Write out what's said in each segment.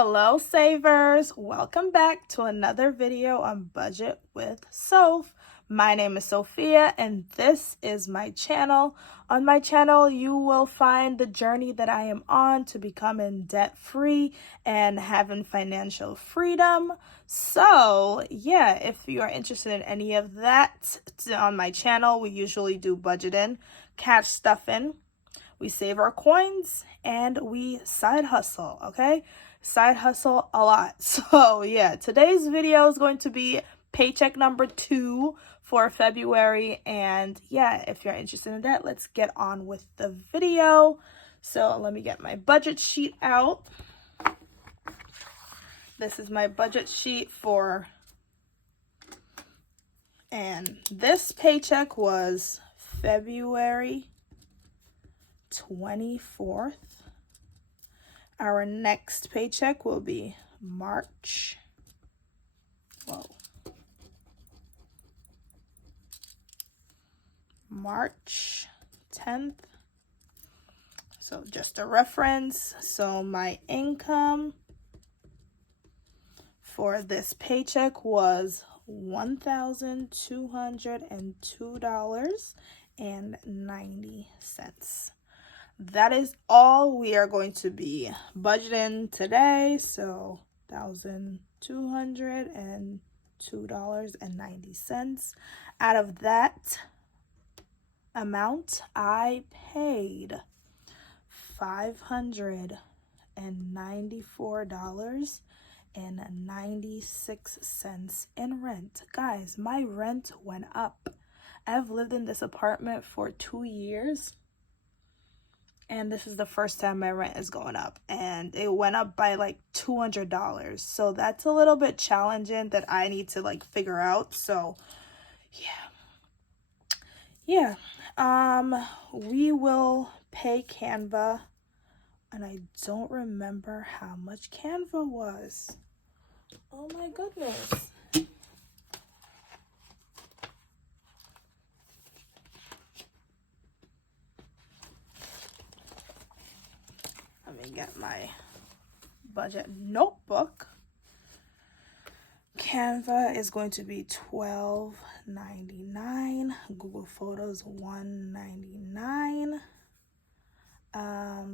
Hello savers, welcome back to another video on Budget with Soph. My name is Sophia and this is my channel. On my channel you will find the journey that I am on to becoming debt-free and having financial freedom. So yeah, if you are interested in any of that on my channel, we usually do budgeting, cash stuffing, we save our coins, and we side hustle, okay? Side hustle a lot. So yeah, today's video is going to be paycheck number 2 for February. And yeah, if you're interested in that, let's get on with the video. So let me get my budget sheet out. This is my budget sheet and this paycheck was February 24th. Our next paycheck will be March 10th. So just a reference. So my income for this paycheck was $1,202.90. That is all we are going to be budgeting today. So $1,202.90. Out of that amount, I paid $594.96 in rent. Guys, my rent went up. I've lived in this apartment for 2 years. And this is the first time my rent is going up. And it went up by like $200. So that's a little bit challenging that I need to like figure out. So yeah. We will pay Canva. And I don't remember how much Canva was. Oh my goodness. Let me get my budget notebook. Canva is going to be $12.99. Google Photos $1.99.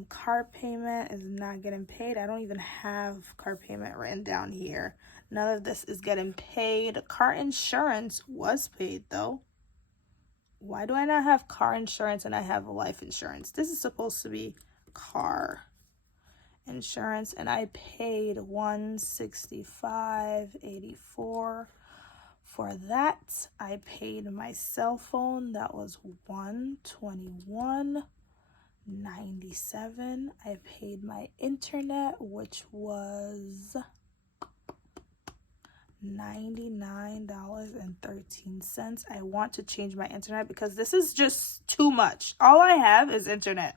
Car payment is not getting paid. I don't even have car payment written down here. None of this is getting paid. Car insurance was paid though. Why do I not have car insurance and I have life insurance? This is supposed to be car insurance, and I paid $165.84 for that. I paid my cell phone, that was $121.97. I paid my internet, which was $99.13. I want to change my internet because this is just too much. All I have is internet.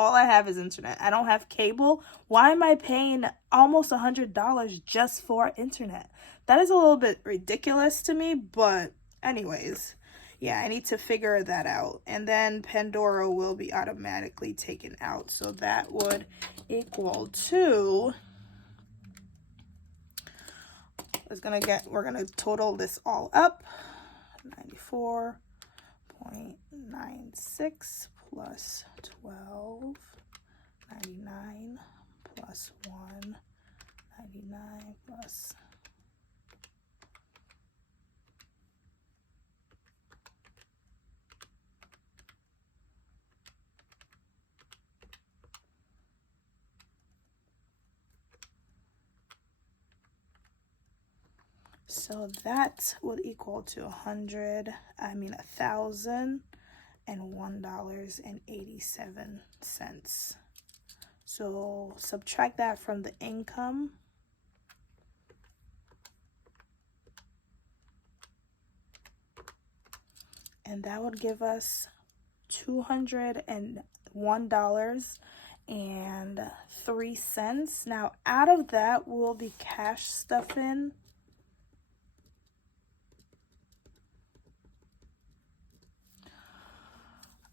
I don't have cable. Why am I paying almost $100 just for internet? That is a little bit ridiculous to me, but anyways, yeah, I need to figure that out. And then Pandora will be automatically taken out. So that would equal to, we're gonna total this all up. 94.96 plus 12.99 plus 1.99 plus so that would equal to $1,001.87. So subtract that from the income. And that would give us $201.03. Now out of that we'll be cash stuffing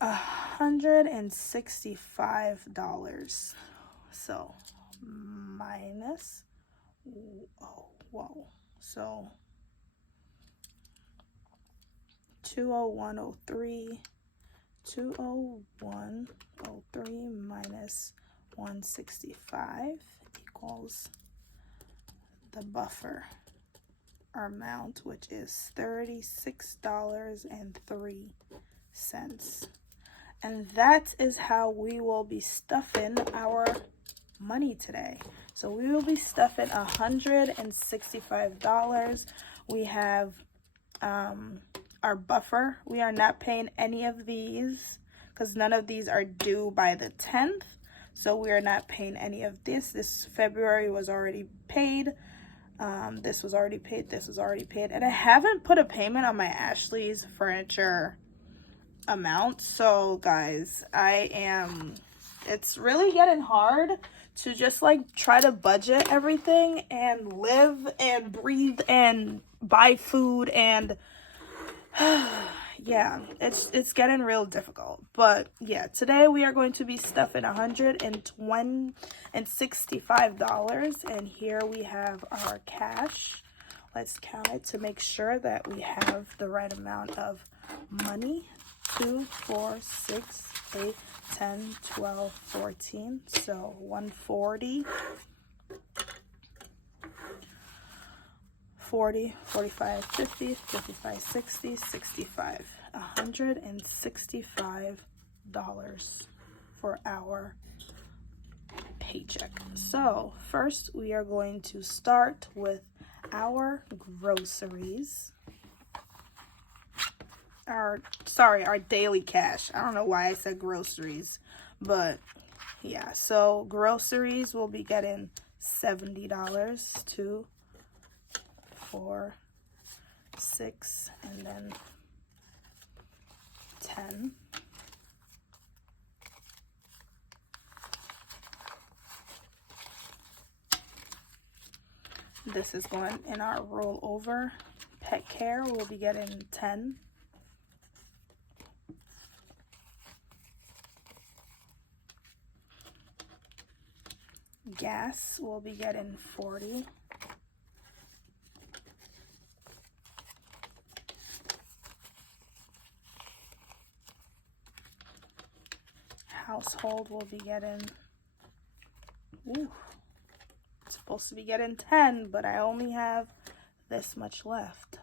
$165. So minus, oh, whoa. So 201.03, 201.03 minus 165 equals the buffer amount, which is $36.03. And that is how we will be stuffing our money today. So we will be stuffing $165. We have our buffer. We are not paying any of these because none of these are due by the 10th. So we are not paying any of this. This February was already paid. This was already paid. This was already paid. And I haven't put a payment on my Ashley's furniture amount. So guys, it's really getting hard to just like try to budget everything and live and breathe and buy food and yeah, it's getting real difficult. But yeah, today we are going to be stuffing $165, and here we have our cash. Let's count it to make sure that we have the right amount of money. 2, 4, 6, 8, 10, 12, 14. So 140, 40, 45, 50, 55, 60, 65. $165 for our paycheck. So first we are going to start with our groceries. Our daily cash. I don't know why I said groceries, but yeah, so groceries will be getting $70, 2, 4, 6, and then 10. This is going in our rollover. Pet care will be getting 10. Gas will be getting 40. Household will be getting, it's supposed to be getting 10, but I only have this much left.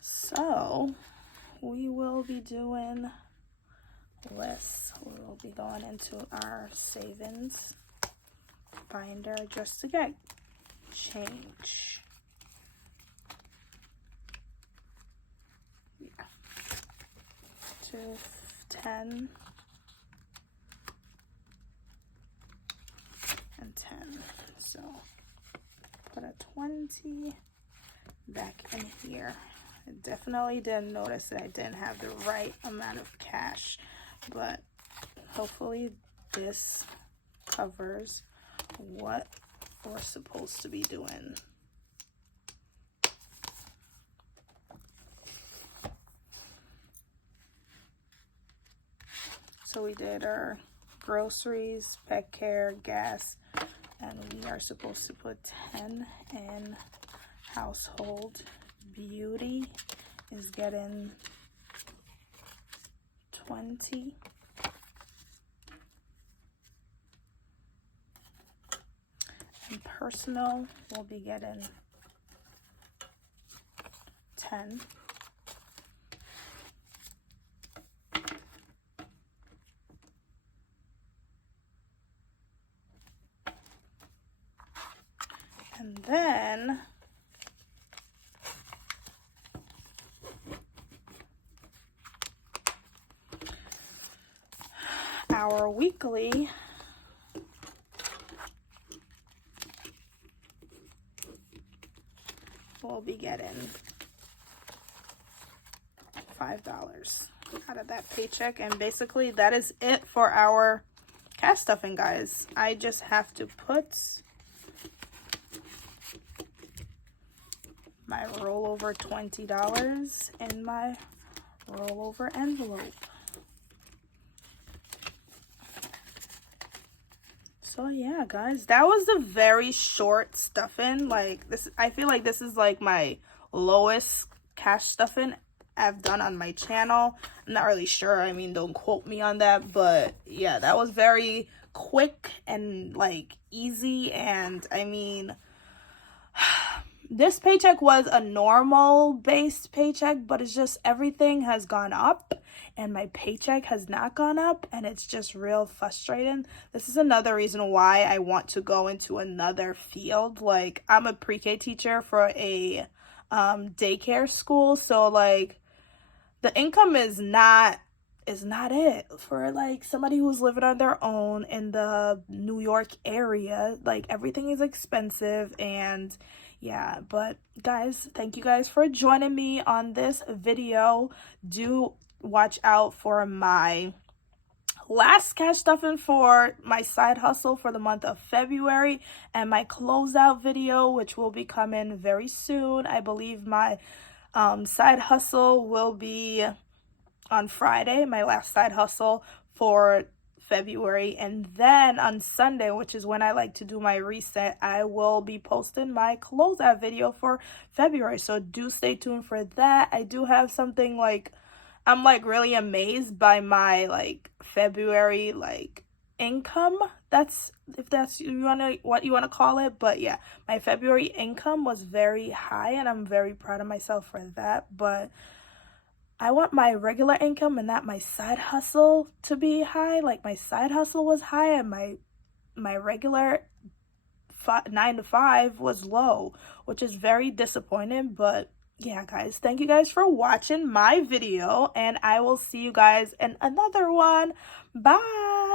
So we will be doing lists. We will be going into our savings binder just to get change. Yeah. 2, 10, and 10. So put a 20 back in here. I definitely didn't notice that I didn't have the right amount of cash, but hopefully this covers what we're supposed to be doing. So we did our groceries, pet care, gas, and we are supposed to put 10 in household. Beauty is getting 20. And personal will be getting 10. And then our weekly will be getting $5 out of that paycheck. And basically that is it for our cash stuffing, guys. I just have to put my rollover $20 in my rollover envelope. So yeah, guys, that was a very short stuffing. Like this, I feel like this is like my lowest cash stuffing I've done on my channel. I'm not really sure. I mean, don't quote me on that, but yeah, that was very quick and like easy. And I mean, this paycheck was a normal based paycheck, but it's just everything has gone up and my paycheck has not gone up, and it's just real frustrating. This is another reason why I want to go into another field. Like, I'm a pre-K teacher for a daycare school, so like the income is not it for like somebody who's living on their own in the New York area. Like, everything is expensive. And yeah, but guys, thank you guys for joining me on this video. Do watch out for my last cash stuffing for my side hustle for the month of February, and my closeout video, which will be coming very soon. I believe my side hustle will be on Friday, my last side hustle for February, and then on Sunday, which is when I like to do my reset, I will be posting my closeout video for February. So do stay tuned for that. I do have something like, I'm like really amazed by my like February like income. That's, if that's what you want to call it. But yeah, my February income was very high, and I'm very proud of myself for that. But I want my regular income and not my side hustle to be high. Like, my side hustle was high and my regular 9 to 5 was low, which is very disappointing. But yeah, guys, thank you guys for watching my video, and I will see you guys in another one. Bye.